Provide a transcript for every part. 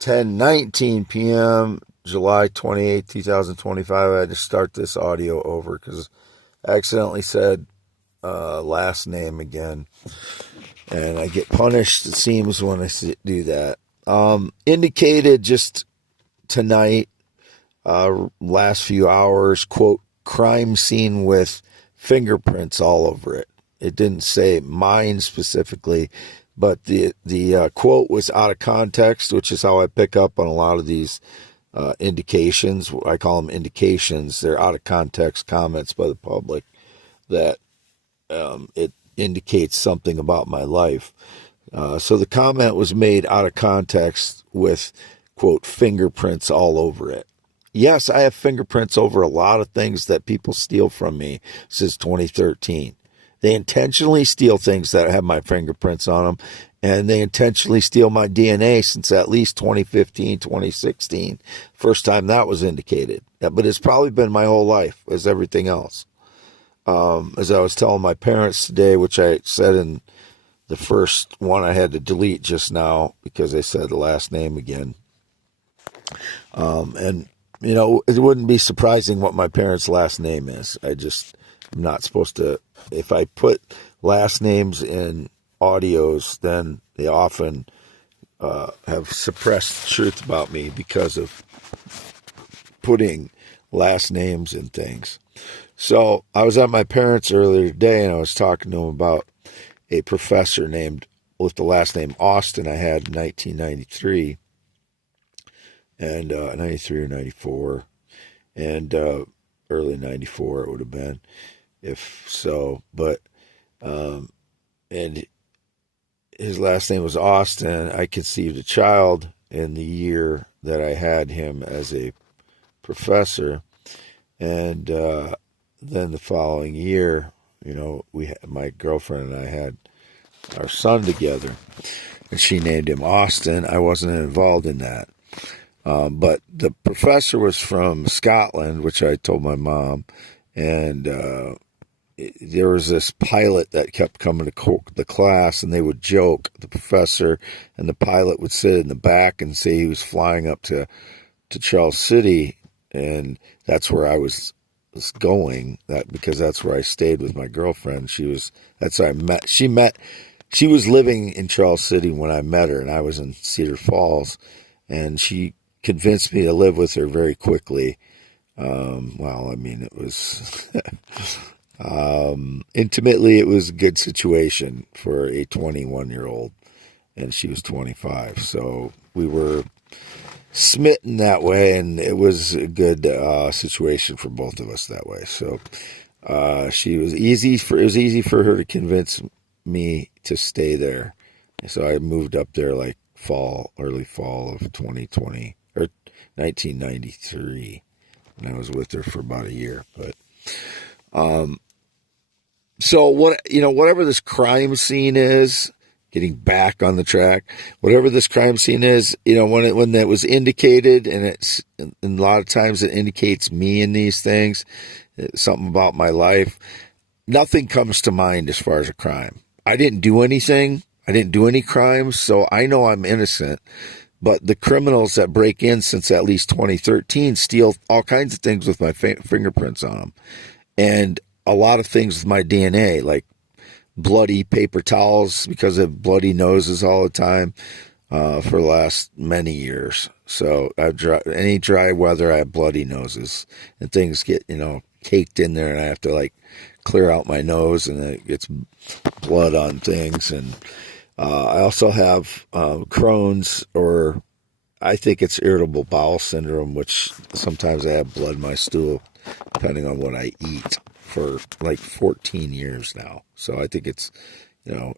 10:19 p.m., July 28, 2025. I had to start this audio over because I accidentally said last name again. And I get punished, it seems, when I do that. Indicated just tonight, last few hours, quote, crime scene with fingerprints all over it. It didn't say mine specifically, but the quote was out of context, which is how I pick up on a lot of these indications. I call them indications. They're out of context comments by the public that it indicates something about my life. So the comment was made out of context with, quote, fingerprints all over it. Yes, I have fingerprints over a lot of things that people steal from me since 2013. They intentionally steal things that have my fingerprints on them, and they intentionally steal my DNA since at least 2015, 2016. First time that was indicated. But it's probably been my whole life, as everything else. As I was telling my parents today, which I said in the first one I had to delete just now because they said the last name again. And, you know, it wouldn't be surprising what my parents' last name is. I'm not supposed to, if I put last names in audios, then they often have suppressed the truth about me because of putting last names in things. So I was at my parents' earlier today, and I was talking to them about a professor named, with the last name Austin, I had in 1993, and 93 or 94, and early 94 it would have been, if so. But and his last name was Austin. I conceived a child in the year that I had him as a professor, and then the following year, you know, my girlfriend and I had our son together, and she named him Austin. I wasn't involved in that. But the professor was from Scotland, which I told my mom, and there was this pilot that kept coming to the class, and they would joke, the professor and the pilot would sit in the back and say he was flying up to Charles City, and that's where I was going, because that's where I stayed with my girlfriend. She was living in Charles City when I met her, and I was in Cedar Falls, and she convinced me to live with her very quickly. It was intimately, it was a good situation for a 21-year-old, and she was 25, so we were smitten that way, and it was a good situation for both of us that way. So it was easy for her to convince me to stay there. So I moved up there like early fall of 2020 or 1993, and I was with her for about a year. But so whatever this crime scene is, getting back on the track, whatever this crime scene is, when that was indicated, and a lot of times it indicates me in these things, something about my life, nothing comes to mind as far as a crime. I didn't do anything. I didn't do any crimes, so I know I'm innocent. But the criminals that break in since at least 2013 steal all kinds of things with my fingerprints on them. And a lot of things with my DNA, like bloody paper towels because of bloody noses all the time for the last many years. So any dry weather, I have bloody noses, and things get, caked in there, and I have to clear out my nose, and it gets blood on things. And I also have Crohn's, or I think it's irritable bowel syndrome, which sometimes I have blood in my stool depending on what I eat, for 14 years now. So I think it's,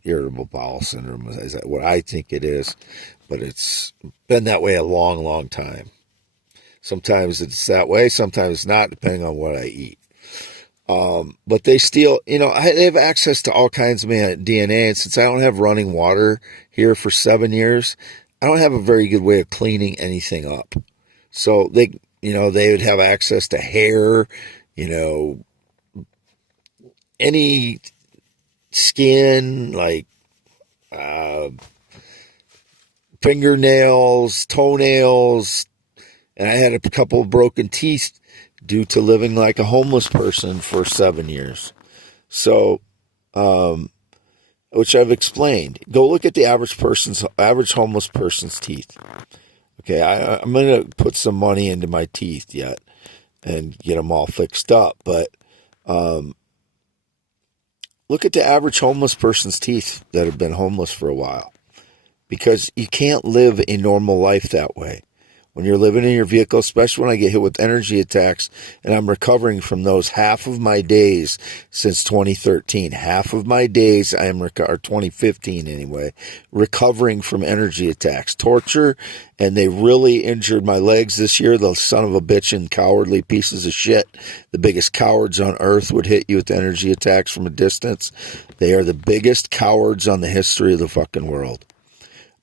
irritable bowel syndrome is what I think it is, but it's been that way a long, long time. Sometimes it's that way, sometimes not, depending on what I eat. But they steal, they have access to all kinds of DNA, and since I don't have running water here for 7 years, I don't have a very good way of cleaning anything up. So they would have access to hair, any skin, fingernails, toenails, and I had a couple of broken teeth due to living like a homeless person for 7 years. So, which I've explained. Go look at the average homeless person's teeth. Okay, I'm going to put some money into my teeth yet and get them all fixed up. But look at the average homeless person's teeth that have been homeless for a while. Because you can't live a normal life that way. When you're living in your vehicle, especially when I get hit with energy attacks and I'm recovering from those, half of my days since 2013, half of my days or 2015 anyway, recovering from energy attacks, torture, and they really injured my legs this year. The son of a bitch and cowardly pieces of shit, the biggest cowards on earth, would hit you with energy attacks from a distance. They are the biggest cowards on the history of the fucking world.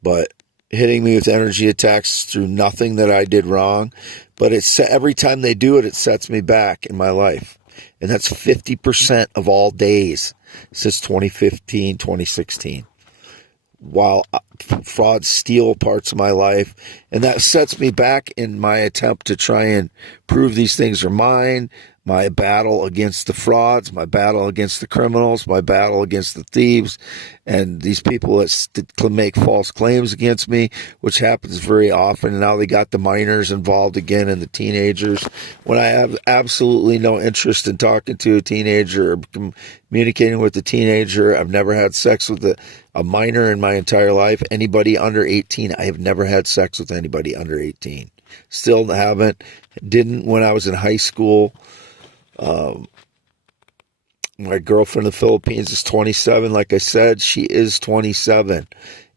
But hitting me with energy attacks through nothing that I did wrong. But every time they do it, it sets me back in my life. And that's 50% of all days since 2015, 2016. While frauds steal parts of my life. And that sets me back in my attempt to try and prove these things are mine. My battle against the frauds, my battle against the criminals, my battle against the thieves, and these people that make false claims against me, which happens very often. And now they got the minors involved again and the teenagers, when I have absolutely no interest in talking to a teenager or communicating with a teenager. I've never had sex with a minor in my entire life. Anybody under 18, I have never had sex with anybody under 18. Still haven't. Didn't when I was in high school. My girlfriend in the Philippines is 27. Like I said, she is 27.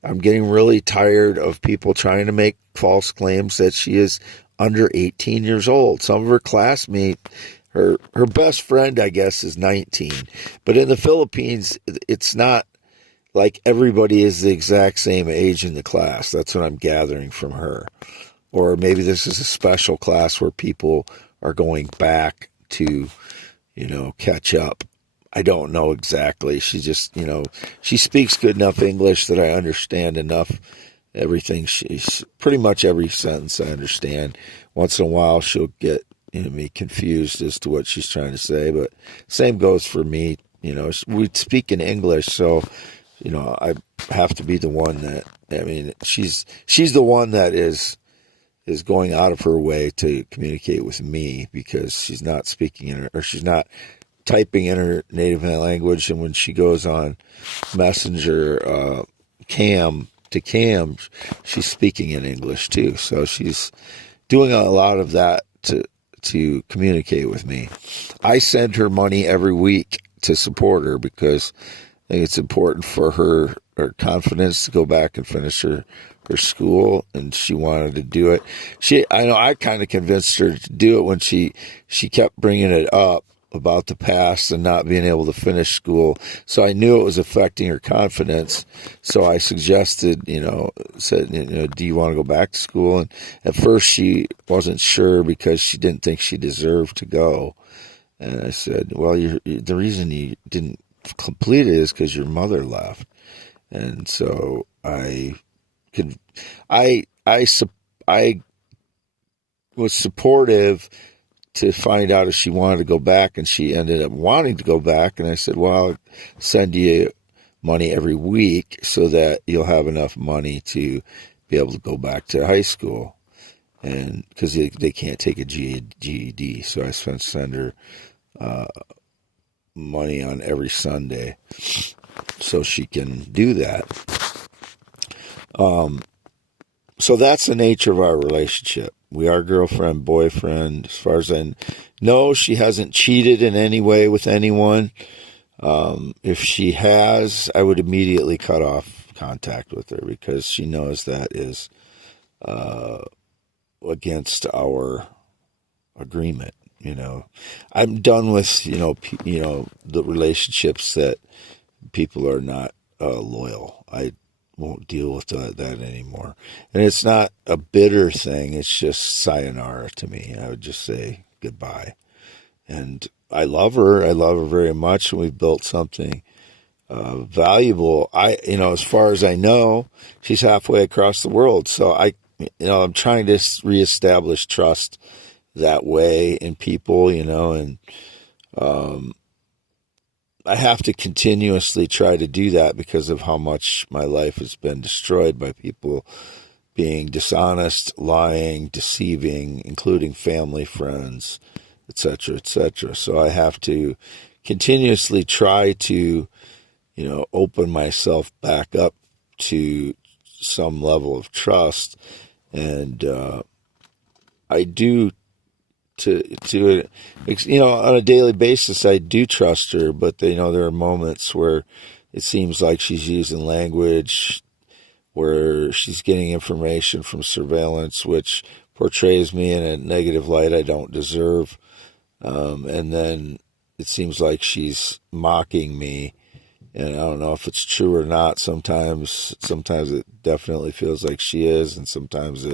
I'm getting really tired of people trying to make false claims that she is under 18 years old. Some of her classmates, her best friend, I guess, is 19. But in the Philippines, it's not like everybody is the exact same age in the class. That's what I'm gathering from her. Or maybe this is a special class where people are going back to, catch up. I don't know exactly. She just, she speaks good enough English that I understand enough everything. She's pretty much every sentence I understand. Once in a while she'll get me confused as to what she's trying to say, but same goes for me. We speak in English, so I have to be the one that, she's the one that is going out of her way to communicate with me, because she's not speaking she's not typing in her native language. And when she goes on Messenger, cam, she's speaking in English too. So she's doing a lot of that to communicate with me. I send her money every week to support her, because I think it's important for her confidence to go back and finish her school, and she wanted to do it. I kind of convinced her to do it when she kept bringing it up about the past and not being able to finish school. So I knew it was affecting her confidence. So I suggested, said, do you want to go back to school? And at first she wasn't sure, because she didn't think she deserved to go. And I said, well, the reason you didn't complete it is because your mother left. And so I was supportive to find out if she wanted to go back, and she ended up wanting to go back. And I said, well, I'll send you money every week so that you'll have enough money to be able to go back to high school, and because they can't take a GED. So I send her money on every Sunday so she can do that. So that's the nature of our relationship. We are girlfriend, boyfriend. As far as I know, she hasn't cheated in any way with anyone. If she has, I would immediately cut off contact with her, because she knows that is against our agreement. I'm done with the relationships that people are not loyal. I won't deal with that anymore. And it's not a bitter thing. It's just sayonara to me. I would just say goodbye. And I love her. I love her very much. And we've built something valuable. As far as I know, she's halfway across the world. So I'm trying to reestablish trust that way in people, and I have to continuously try to do that because of how much my life has been destroyed by people being dishonest, lying, deceiving, including family, friends, etc., etc. So I have to continuously try to, open myself back up to some level of trust. And I do on a daily basis, I do trust her, but there are moments where it seems like she's using language where she's getting information from surveillance, which portrays me in a negative light I don't deserve. And then it seems like she's mocking me, and I don't know if it's true or not. Sometimes it definitely feels like she is, and sometimes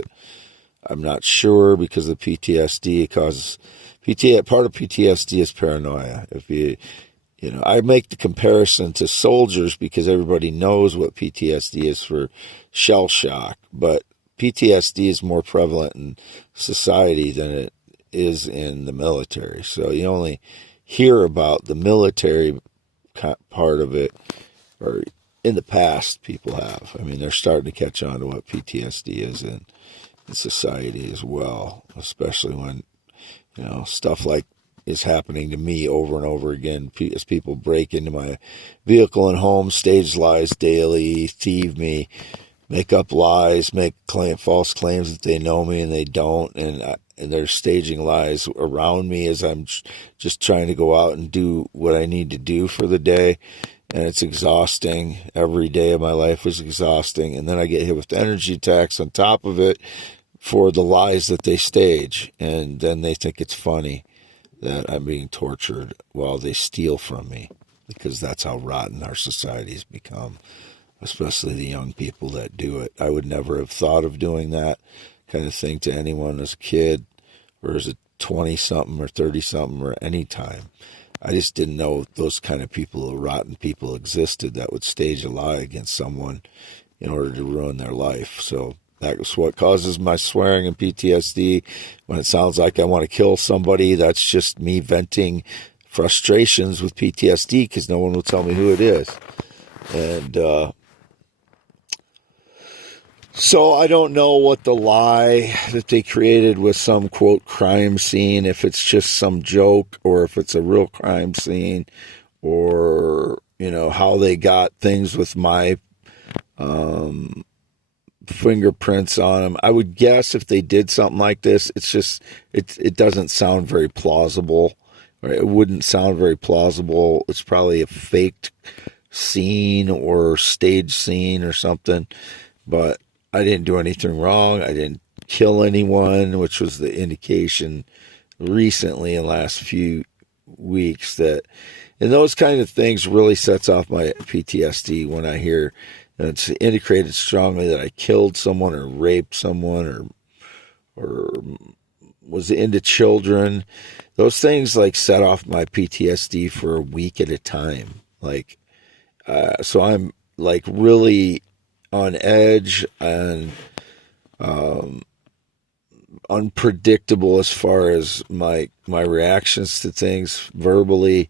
I'm not sure because of PTSD. Part of PTSD is paranoia. I make the comparison to soldiers because everybody knows what PTSD is for shell shock, but PTSD is more prevalent in society than it is in the military. So you only hear about the military part of it, or in the past people have. They're starting to catch on to what PTSD is in society as well, especially when, stuff like is happening to me over and over again as people break into my vehicle and home, stage lies daily, thieve me, make up lies, make false claims that they know me and they don't, and they're staging lies around me as I'm just trying to go out and do what I need to do for the day. And it's exhausting. Every day of my life is exhausting. And then I get hit with energy attacks on top of it for the lies that they stage. And then they think it's funny that I'm being tortured while they steal from me, because that's how rotten our society has become, especially the young people that do it. I would never have thought of doing that kind of thing to anyone as a kid or as a 20-something or 30-something or any time. I just didn't know those kind of people, rotten people, existed that would stage a lie against someone in order to ruin their life. So that's what causes my swearing and PTSD. When it sounds like I want to kill somebody, that's just me venting frustrations with PTSD because no one will tell me who it is. And so I don't know what the lie that they created was some, quote, crime scene, if it's just some joke or if it's a real crime scene, or, how they got things with my fingerprints on them. I would guess if they did something like this, it doesn't sound very plausible, or it wouldn't sound very plausible. It's probably a faked scene or stage scene or something, but I didn't do anything wrong. I didn't kill anyone, which was the indication recently in the last few weeks and those kind of things really sets off my PTSD when I hear it's indicated strongly that I killed someone or raped someone or was into children. Those things set off my PTSD for a week at a time. So I'm really on edge and unpredictable as far as my reactions to things verbally.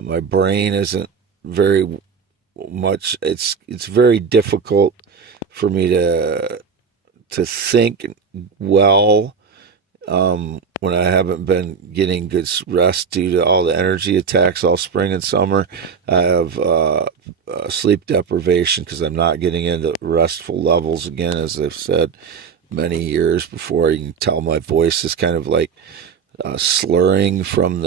My brain isn't very much. It's very difficult for me to think well when I haven't been getting good rest due to all the energy attacks all spring and summer. I have sleep deprivation because I'm not getting into restful levels again, as I've said many years before. You can tell my voice is kind of slurring from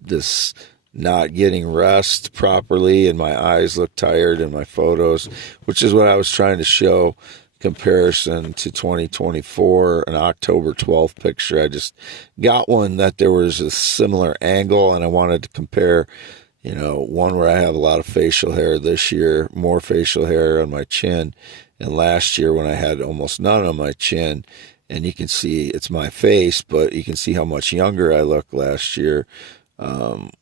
this not getting rest properly, and my eyes look tired in my photos, which is what I was trying to show. Comparison to 2024, an October 12th picture. I just got one that there was a similar angle, and I wanted to compare, one where I have a lot of facial hair this year, more facial hair on my chin, and last year when I had almost none on my chin. And you can see it's my face, but you can see how much younger I look last year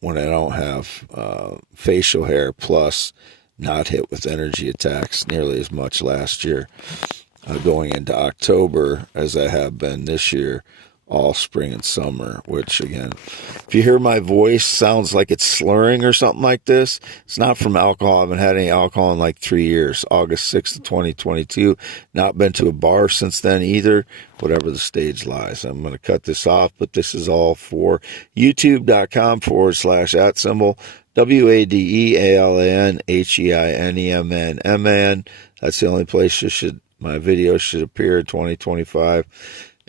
when I don't have facial hair, plus not hit with energy attacks nearly as much last year, going into October as I have been this year, all spring and summer, which again, if you hear my voice sounds like it's slurring or something like this, it's not from alcohol. I haven't had any alcohol in like 3 years, August 6th of 2022. Not been to a bar since then either, whatever the stage lies. I'm going to cut this off, but this is all for youtube.com/@symbol WADEALANHEINEMNMN. That's the only place my videos should appear in 2025.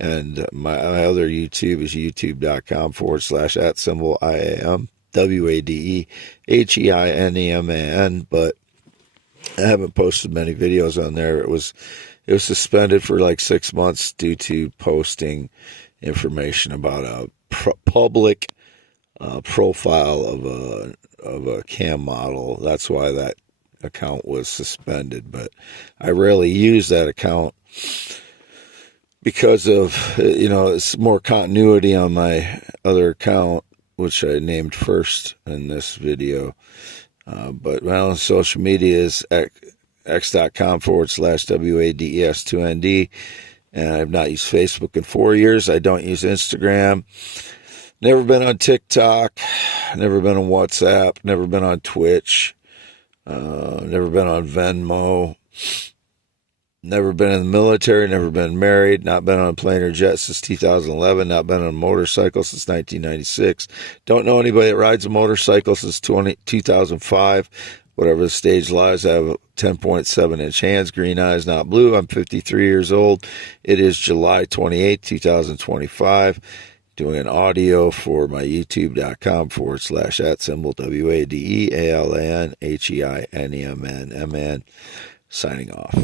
And my other YouTube is youtube.com/@symbol IAM WADEHEINEMAN. But I haven't posted many videos on there. It was suspended for like 6 months due to posting information about a public profile of a cam model. That's why that account was suspended. But I rarely use that account because of, it's more continuity on my other account, which I named first in this video. But my own social media is x.com/WADES2ND. And I've not used Facebook in 4 years. I don't use Instagram. Never been on TikTok. Never been on WhatsApp. Never been on Twitch. Never been on Venmo. Never been in the military, never been married, not been on a plane or jet since 2011, not been on a motorcycle since 1996. Don't know anybody that rides a motorcycle since 2005. Whatever the stage lies, I have 10.7-inch hands, green eyes, not blue. I'm 53 years old. It is July 28, 2025. Doing an audio for my youtube.com/@symbol WADEALANHEINEMNMN. Signing off.